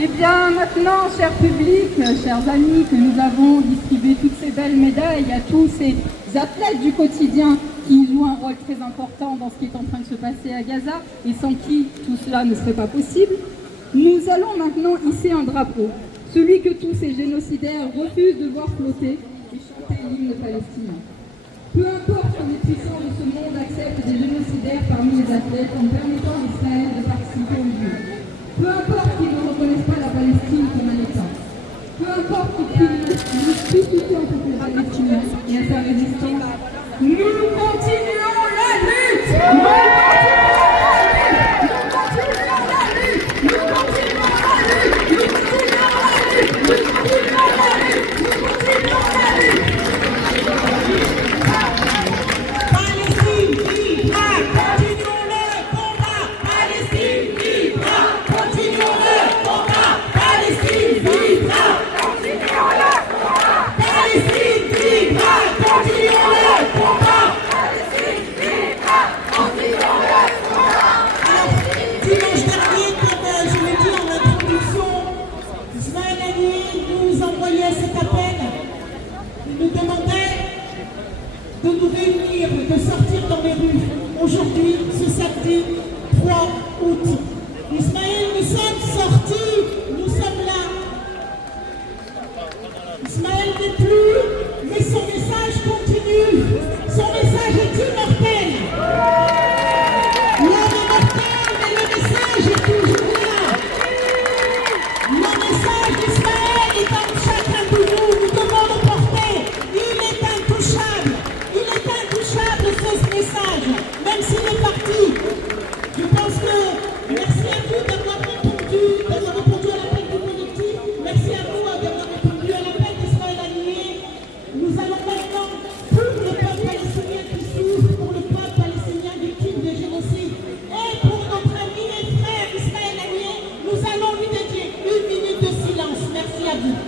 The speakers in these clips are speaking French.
Et bien maintenant, cher public, chers amis, que nous avons distribué toutes ces belles médailles à tous ces athlètes du quotidien qui jouent un rôle très important dans ce qui est en train de se passer à Gaza et sans qui tout cela ne serait pas possible, nous allons maintenant hisser un drapeau, celui que tous ces génocidaires refusent de voir flotter et chanter l'hymne palestinien. Peu importe que les puissants de ce monde acceptent des génocidaires parmi les athlètes en permettant à Israël de participer aux Jeux. Peu importe qu'ils ne reconnaissent pas la Palestine comme un État. Peu importe qu'ils puissent lutter en tant que Palestiniens et à sa résistance, nous continuons la lutte. De nous réunir, de sortir dans les rues aujourd'hui, ce samedi 3 août. Ismaël, nous sommes sortis, nous sommes là. Ismaël n'est plus, mais son message continue. Son message est immortel. L'homme est mortel, mais le message est toujours là. Le message d'Ismaël est en chacun de nous. Nous devons le porter. Il est intouchable. Ce message, même s'il est parti. Je pense que merci à vous d'avoir répondu à l'appel du collectif. Merci à vous d'avoir répondu à l'appel d'Ismaël Haniyeh. Nous allons maintenant, pour le peuple palestinien qui souffre, pour le peuple palestinien victime de génocide, et pour notre ami et frère Ismaël Haniyeh, nous allons lui dédier 1 minute de silence. Merci à vous.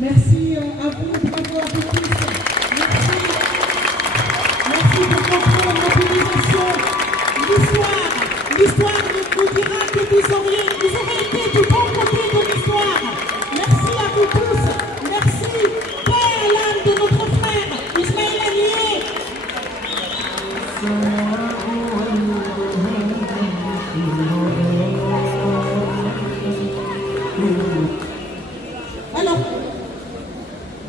Merci à vous, bravo à vous tous. Merci. Merci pour votre mobilisation. L'histoire nous dira que vous aurez été du bon côté de l'histoire. Merci à vous tous. Merci. Paix à l'âme de notre frère, Ismaël Haniyeh. Alors,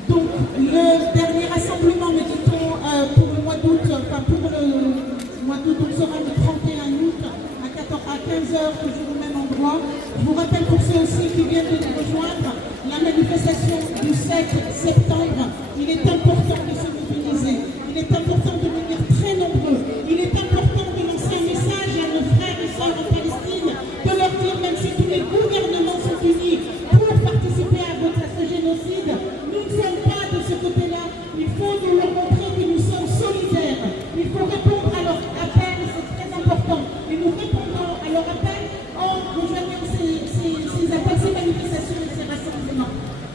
donc, le dernier rassemblement, me dit-on, pour le mois d'août, donc sera le 31 août à 15h, toujours au même endroit. Je vous rappelle pour ceux aussi qui viennent de nous rejoindre, la manifestation du 7 septembre, il est important de se mobiliser, il est important de venir très nombreux, il est important de lancer un message à nos frères et sœurs en Palestine, de leur dire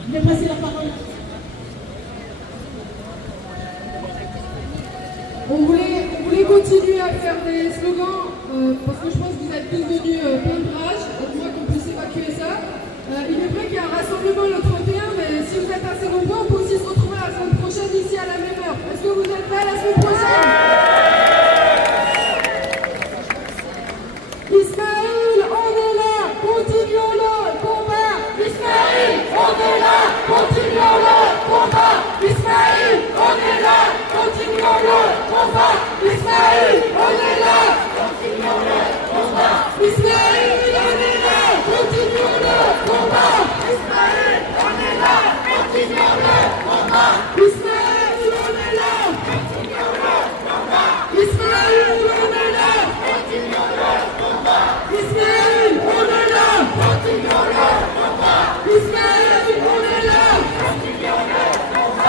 Je vais passer la parole. On voulait continuer à faire des slogans parce que je pense que vous êtes tous venus plein de rage, au moins qu'on puisse évacuer ça. Il est vrai qu'il y a un rassemblement le 31, mais si vous êtes assez nombreux, on peut aussi se retrouver la semaine prochaine ici à la même heure. Est-ce que vous êtes là la semaine prochaine? Ismaël, on est là, continuons le combat. Ismaël, on est là, continuons le combat. Ismaël, on est là, continuons le combat. Ismaël, on est là, continuons le combat. Ismaël, on est là, continuons le combat. Ismaël, on est là, continuons le combat. Ismaël, on est là, continuons le combat. Ismaël, on est là, continuons le combat. Ismaël, on est là, continuons le combat. Ismaël, on est là, continuons le combat. Ismaël, on est là, continuons le combat.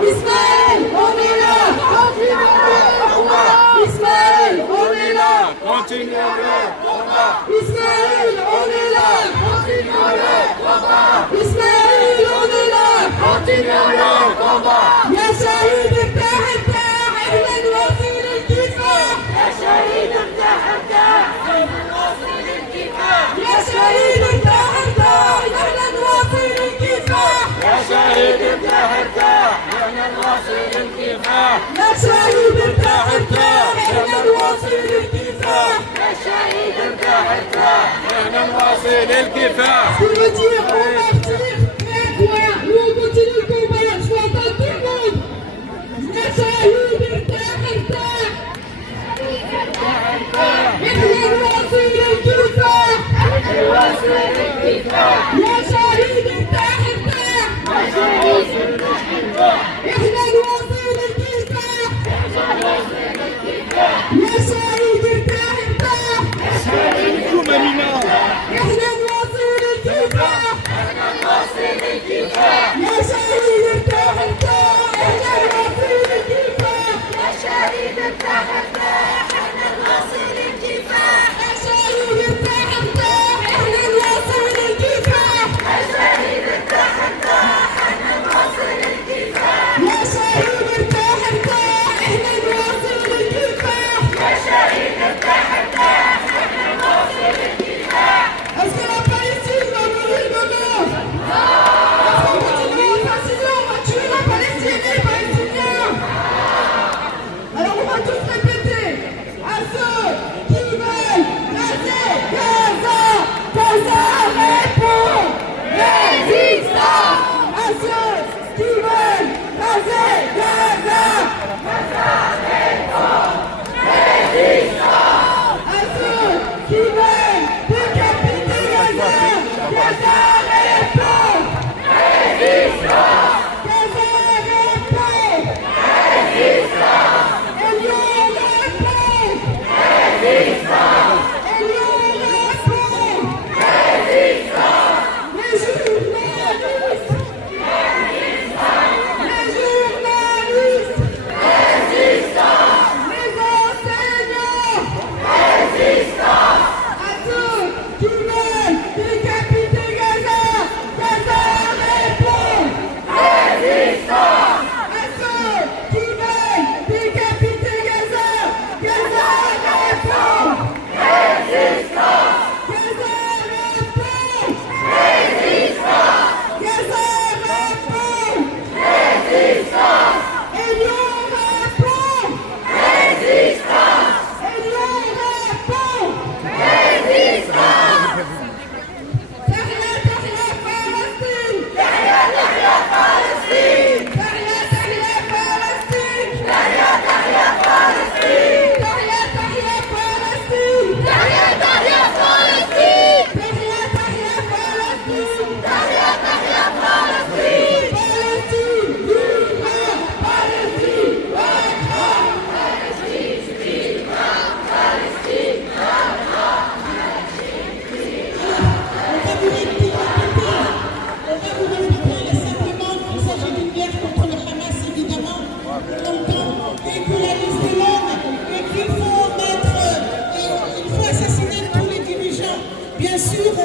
Ismaël, on est là, continuons le combat. Ismaël, on est là, continuons le combat. Ismaël, on est là, continuons le combat. Ismaël, on est là, continuons le combat. يا شهيد ارتاح ارتاح احنا نواصل الكفاح. يا شهيد ارتاح ارتاح احنا نواصل الكفاح. يا شهيد ارتاح ارتاح احنا نواصل الكفاح. يا شهيد ارتاح ارتاح احنا نواصل الكفاح. يا شهيد ارتاح ارتاح احنا نواصل الكفاح. يا شهيد ارتاح ارتاح احنا نواصل الكفاح. Ce qui veut dire on martyr, prêt à quoi? Nous on continue le combat, je veux entendre tout le monde. يا شهيد ارتاح ارتاح احنا نواصل الكفاح. احنا نواصل الكفاح. يا شهيد ارتاح ارتاح احنا نواصل الكفاح. احنا نواصل الكفاح. يا شهيد ارتاح ارتاح احنا نواصل الكفاح.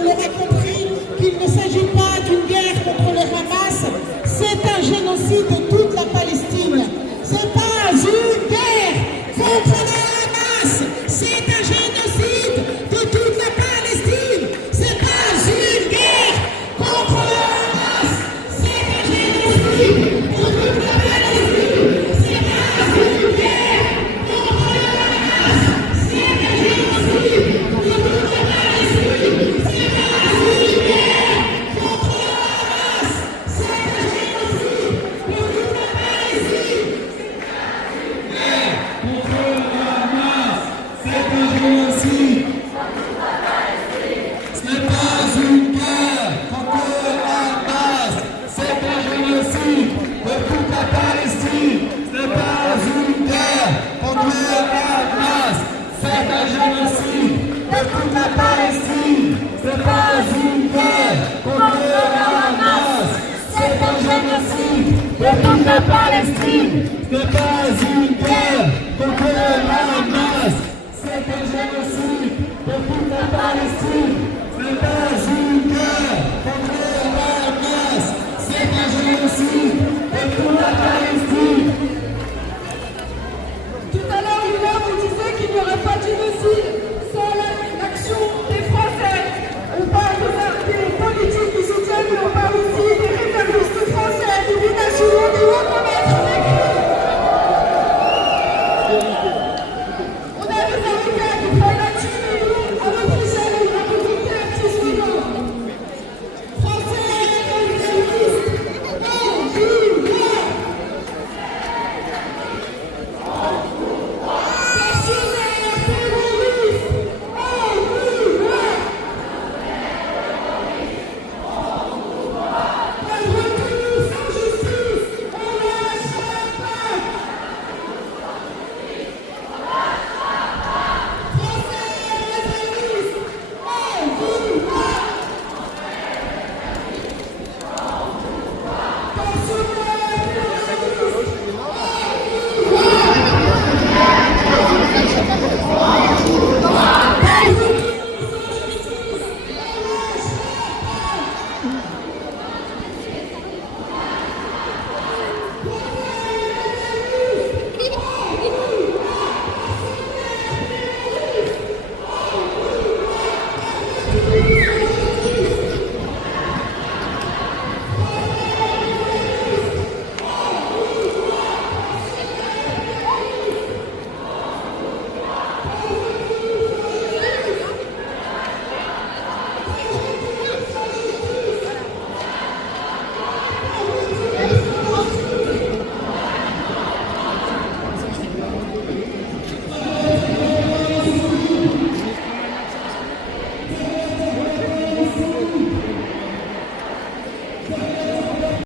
l'aura compris qu'il ne s'agit pas d'une guerre contre le Hamas, c'est un génocide de toute la Palestine. C'est pas une guerre contre le Hamas, c'est un génocide de toute la Palestine. C'est pas une guerre contre le Hamas, c'est un génocide de toute la Palestine. C'est pas une guerre contre le Hamas, c'est un génocide de toute la Palestine. C'est pas une guerre contre le Hamas, c'est un génocide de toute la Palestine. Contre le Hamas, c'est un génocide. Ce n'est pas une guerre contre le Hamas, c'est un génocide de toute la Palestine. Ce n'est pas une guerre contre le Hamas, c'est un génocide de toute la Palestine. Ce n'est pas une guerre contre le Hamas, c'est un génocide de toute la Palestine. Ce n'est pas